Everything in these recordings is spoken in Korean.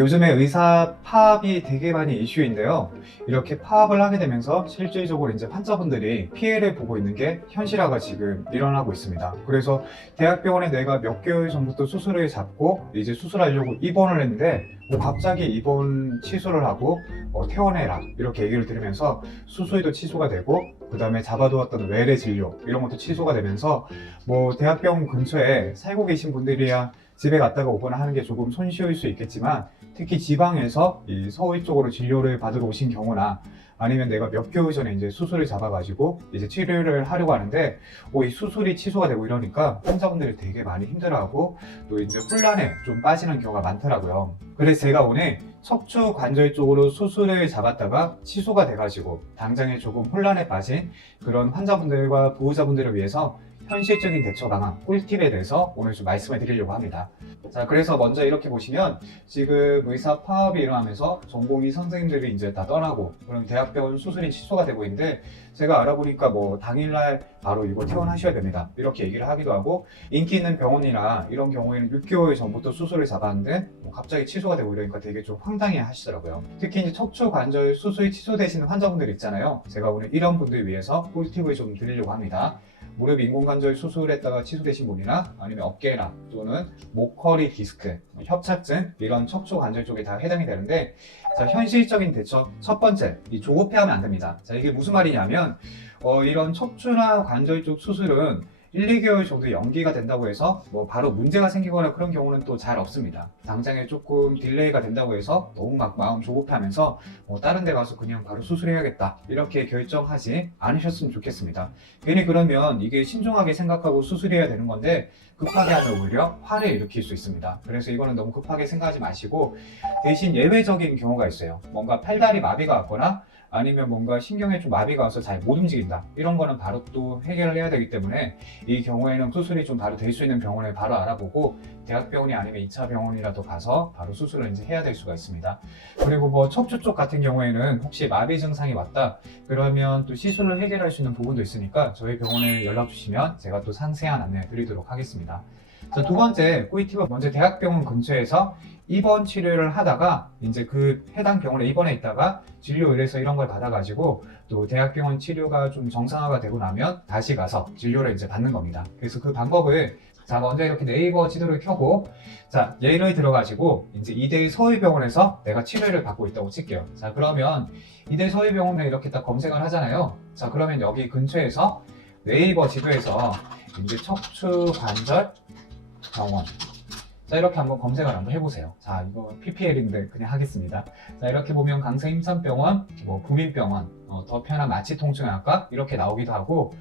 요즘에 의사 파업이 되게 많이 이슈인데요. 이렇게 파업을 하게 되면서 실질적으로 이제 환자분들이 피해를 보고 있는 게 현실화가 지금 일어나고 있습니다. 그래서 대학병원에 내가 몇 개월 전부터 수술을 잡고 이제 수술하려고 입원을 했는데 뭐 갑자기 입원 취소를 하고 어, 퇴원해라 이렇게 얘기를 들으면서 수술도 취소가 되고 그 다음에 잡아두었던 외래 진료 이런 것도 취소가 되면서 뭐 대학병원 근처에 살고 계신 분들이야 집에 갔다가 오거나 하는 게 조금 손쉬울 수 있겠지만 특히 지방에서 이 서울 쪽으로 진료를 받으러 오신 경우나 아니면 내가 몇 개월 전에 이제 수술을 잡아가지고 이제 치료를 하려고 하는데 어, 이 수술이 취소가 되고 이러니까 환자분들이 되게 많이 힘들어하고 또 이제 혼란에 좀 빠지는 경우가 많더라고요. 그래서 제가 오늘 척추 관절 쪽으로 수술을 잡았다가 취소가 돼가지고 당장에 조금 혼란에 빠진 그런 환자분들과 보호자분들을 위해서 현실적인 대처 방안, 꿀팁에 대해서 오늘 좀 말씀을 드리려고 합니다. 자, 그래서 먼저 이렇게 보시면 지금 의사 파업이 일어나면서 전공의 선생님들이 이제 다 떠나고 그럼 대학병원 수술이 취소가 되고 있는데 제가 알아보니까 뭐 당일날 바로 이거 퇴원하셔야 됩니다. 이렇게 얘기를 하기도 하고 인기 있는 병원이나 이런 경우에는 6개월 전부터 수술을 잡았는데 뭐 갑자기 취소가 되고 이러니까 되게 좀 황당해 하시더라고요. 특히 이제 척추 관절 수술이 취소되시는 환자분들 있잖아요. 제가 오늘 이런 분들 위해서 꿀팁을 좀 드리려고 합니다. 무릎 인공관절 수술했다가 취소되신 분이나 아니면 어깨나 또는 목, 허리 디스크, 협착증 이런 척추 관절 쪽에 다 해당이 되는데 자, 현실적인 대처 첫 번째 이 조급해하면 안 됩니다. 자 이게 무슨 말이냐면 어, 이런 척추나 관절 쪽 수술은 1, 2개월 정도 연기가 된다고 해서 뭐 바로 문제가 생기거나 그런 경우는 또 잘 없습니다. 당장에 조금 딜레이가 된다고 해서 너무 막 마음 조급하면서 뭐 다른 데 가서 그냥 바로 수술해야겠다 이렇게 결정하지 않으셨으면 좋겠습니다. 괜히 그러면 이게 신중하게 생각하고 수술해야 되는 건데 급하게 하면 오히려 화를 일으킬 수 있습니다. 그래서 이거는 너무 급하게 생각하지 마시고 대신 예외적인 경우가 있어요. 뭔가 팔다리 마비가 왔거나 아니면 뭔가 신경에 좀 마비가 와서 잘 못 움직인다. 이런 거는 바로 또 해결을 해야 되기 때문에 이 경우에는 수술이 좀 바로 될 수 있는 병원을 바로 알아보고 대학병원이 아니면 2차 병원이라도 가서 바로 수술을 이제 해야 될 수가 있습니다. 그리고 뭐 척추 쪽 같은 경우에는 혹시 마비 증상이 왔다 그러면 또 시술을 해결할 수 있는 부분도 있으니까 저희 병원에 연락 주시면 제가 또 상세한 안내 드리도록 하겠습니다. 자, 두 번째 꿀팁은 먼저 대학병원 근처에서 입원 치료를 하다가 이제 그 해당 병원에 입원해 있다가 진료 의뢰서 이런 걸 받아가지고 또 대학병원 치료가 좀 정상화가 되고 나면 다시 가서 진료를 이제 받는 겁니다. 그래서 그 방법을 자 먼저 이렇게 네이버 지도를 켜고 자 예를 들어가지고 이제 이대희 서울병원에서 내가 치료를 받고 있다고 칠게요. 자 그러면 이대희 서울병원에 이렇게 딱 검색을 하잖아요. 자 그러면 여기 근처에서 네이버 지도에서 이제 척추 관절 병원. 자 이렇게 한번 검색을 한번 해보세요. 자 이거 PPL인데 그냥 하겠습니다. 자 이렇게 보면 강서 임산병원 뭐 부민병원 어, 더 편한 마취 통증학과 이렇게 나오기도 하고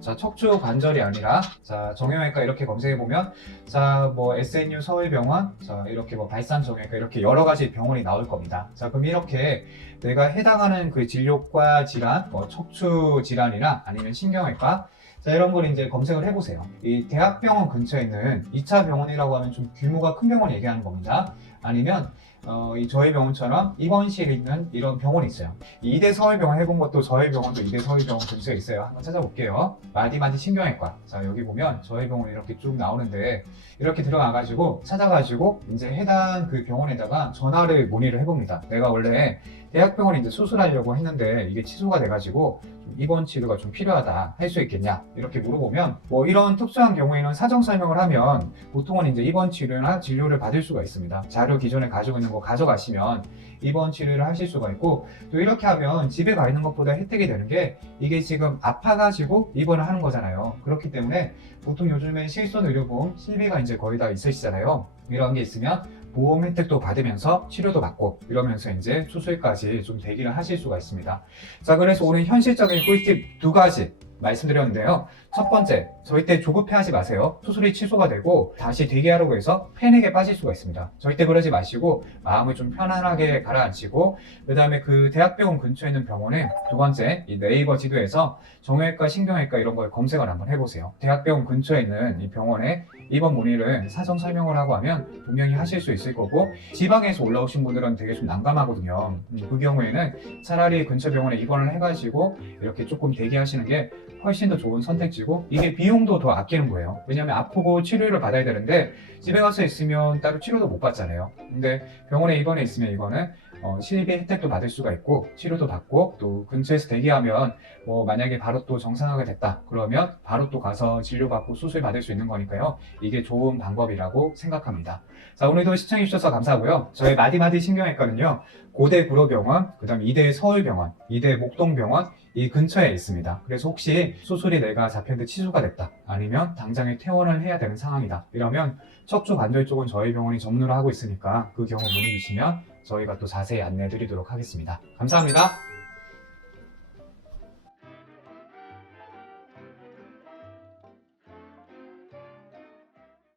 자 척추 관절이 아니라 자 정형외과 이렇게 검색해 보면 자 뭐 SNU 서울병원 자 이렇게 뭐 발산 정형외과 이렇게 여러 가지 병원이 나올 겁니다 자 그럼 이렇게 내가 해당하는 그 진료과 질환 뭐 척추 질환이나 아니면 신경외과 자, 이런 걸 이제 검색을 해보세요. 이 대학병원 근처에 있는 2차 병원이라고 하면 좀 규모가 큰 병원 얘기하는 겁니다. 아니면 어, 이 저희 병원처럼 입원실 있는 이런 병원이 있어요. 이 이대 서울병원 해본 것도 저희 병원도 이대 서울병원 근처에 있어요. 한번 찾아볼게요. 마디마디 신경외과. 자, 여기 보면 저희 병원 이렇게 쭉 나오는데 이렇게 들어가가지고 찾아가지고 이제 해당 그 병원에다가 전화를 문의를 해봅니다. 내가 원래 대학병원에 이제 수술하려고 했는데 이게 취소가 돼가지고 좀 입원 치료가 좀 필요하다 할 수 있겠냐? 이렇게 물어보면 뭐 이런 특수한 경우에는 사정 설명을 하면 보통은 이제 입원 치료나 진료를 받을 수가 있습니다. 자료 기존에 가지고 있는 거 가져가시면 입원 치료를 하실 수가 있고 또 이렇게 하면 집에 가 있는 것보다 혜택이 되는 게 이게 지금 아파가지고 입원을 하는 거잖아요. 그렇기 때문에 보통 요즘에 실손 의료보험 실비가 이제 거의 다 있으시잖아요. 이런 게 있으면 보험 혜택도 받으면서 치료도 받고 이러면서 이제 수술까지 좀 대기를 하실 수가 있습니다. 자, 그래서 오늘 현실적인 꿀팁 두 가지 말씀드렸는데요. 첫 번째, 절대 조급해하지 마세요. 수술이 취소가 되고 다시 대기하려고 해서 패닉에 빠질 수가 있습니다. 절대 그러지 마시고 마음을 좀 편안하게 가라앉히고 그 다음에 그 대학병원 근처에 있는 병원에 두 번째 이 네이버 지도에서 정형외과, 신경외과 이런 걸 검색을 한번 해보세요. 대학병원 근처에 있는 이 병원에 입원 문의를 사정 설명을 하고 하면 분명히 하실 수 있을 거고 지방에서 올라오신 분들은 되게 좀 난감하거든요. 음, 그 경우에는 차라리 근처 병원에 입원을 해가지고 이렇게 조금 대기하시는 게 훨씬 더 좋은 선택지고 이게 비용도 더 아끼는 거예요. 왜냐하면 아프고 치료를 받아야 되는데 집에 가서 있으면 따로 치료도 못 받잖아요. 근데 병원에 입원해 있으면 이거는 어, 실비 혜택도 받을 수가 있고 치료도 받고 또 근처에서 대기하면 뭐 만약에 바로 또 정상화가 됐다 그러면 바로 또 가서 진료받고 수술 받을 수 있는 거니까요. 이게 좋은 방법이라고 생각합니다. 자 오늘도 시청해 주셔서 감사하고요. 저희 마디마디 신경외과는요. 고대 구로병원, 그 다음 이대 서울병원, 이대 목동병원 이 근처에 있습니다. 그래서 혹시 수술이 내가 잡혔는데 취소가 됐다. 아니면 당장에 퇴원을 해야 되는 상황이다. 이러면 척추 관절 쪽은 저희 병원이 전문으로 하고 있으니까 그 경우 문의 주시면 저희가 또 자세히 안내해 드리도록 하겠습니다. 감사합니다.